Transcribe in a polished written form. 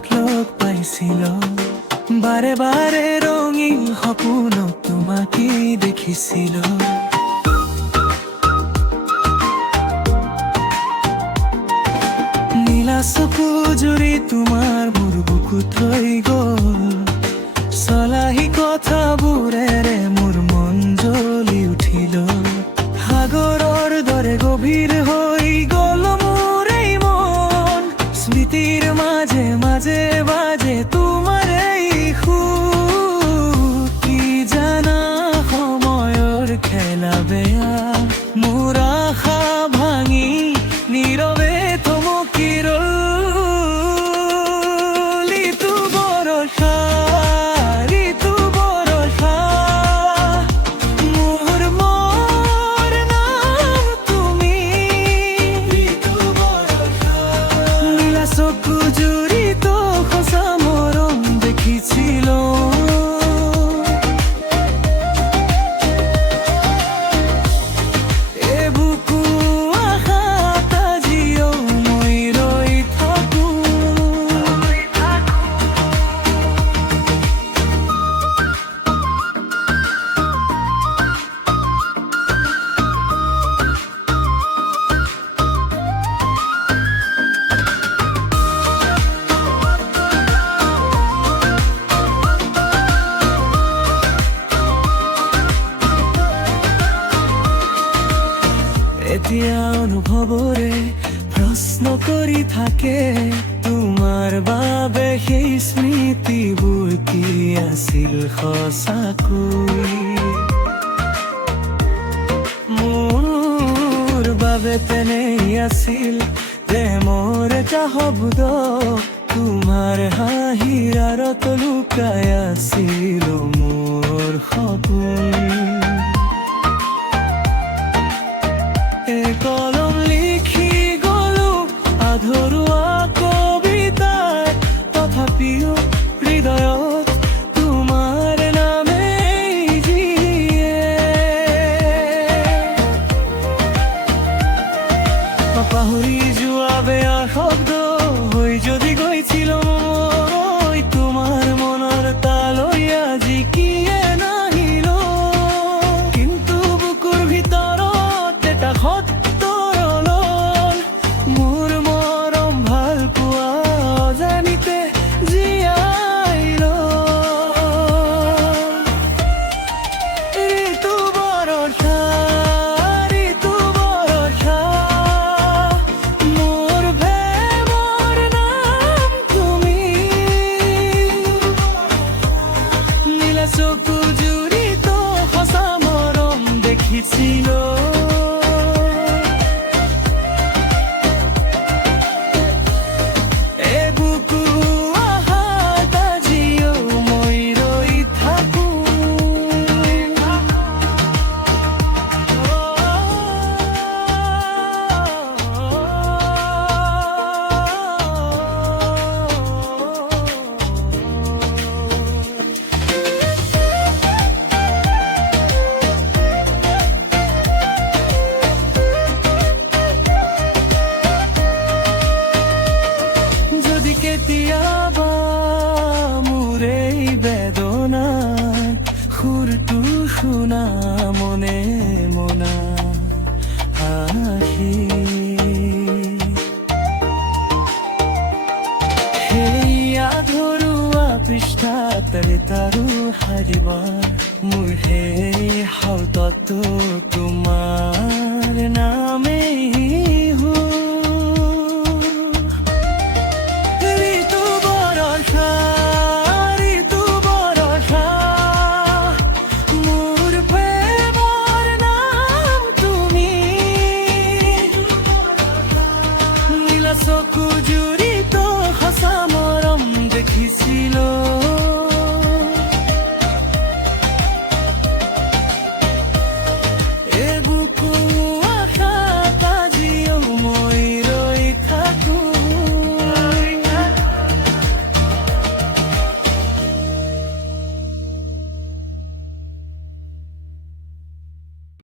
তোমাক লগ পাইছিলো, বাৰে বাৰে ৰঙীন সপোনত তোমাকেই দেখিছিলো। নীলা চকু জুৰি তোমাৰ মোৰ বুকুত ৰৈ গ'ল, চলাহী কথাবোৰেৰে মোৰ মন জ্বলি উঠিল। সাগৰৰ দৰে গভীৰ হৈ গ'ল মোৰ এই মন, স্মৃতিৰ মাজে মাজে বাজে তোমাৰ এই সুৰ। কি জানা সময়ৰ খেলা বেয়া, মোৰ আশা ভাঙি নীৰৱে থমকি ৰ'ল। ঋতু বৰষা, ঋতু বৰষা, মোৰ নাম তুমি। ঋতু বৰষা, নীলা চকু জুৰি তো সঁচা মৰম দেখিছিলো। এতিয়া অনুভৱৰে প্ৰশ্ন কৰি থাকে, তোমাৰ বাবে সেই স্মৃতিবোৰ কি আছিল সঁচাকৈ। মোৰ বাবে তেনেই আছিল প্ৰেমৰ এটা শব্দ, তোমাৰ হাঁহিৰ আঁৰত লুকাই আছিল মোৰ সপোন। কলম লিখি গলো আধৰুৱা কবিতাৰ, তথাপিও হৃদয়ত তোমাৰ নামেই জিয়ে। পাহৰি যোৱা বেয়া শব্দ হৈ যদি গৈছিল মই, তোমাৰ মনৰ তালৈ আজি কিয়ে নাহিল। কিন্তু বুকুৰ ভিতৰত এটা সত্তৰ অলল, মোৰ মৰম ভাল পোৱা জানিতে জীয়াই ঋতু বৰষা, ঋতু বৰষা, মোৰ প্ৰেমৰ নাম তুমি। নীলা চকু জুৰি তো সঁচা মৰম দেখিছিলো। কেতিয়াবা মোৰ এই বেদনাৰ সুৰটো শুনা মনে মনা আহি, সেই আধৰুৱা পৃষ্ঠাত তাৰো হাৰিবাৰ মোৰ সেই হাতত তোমাৰ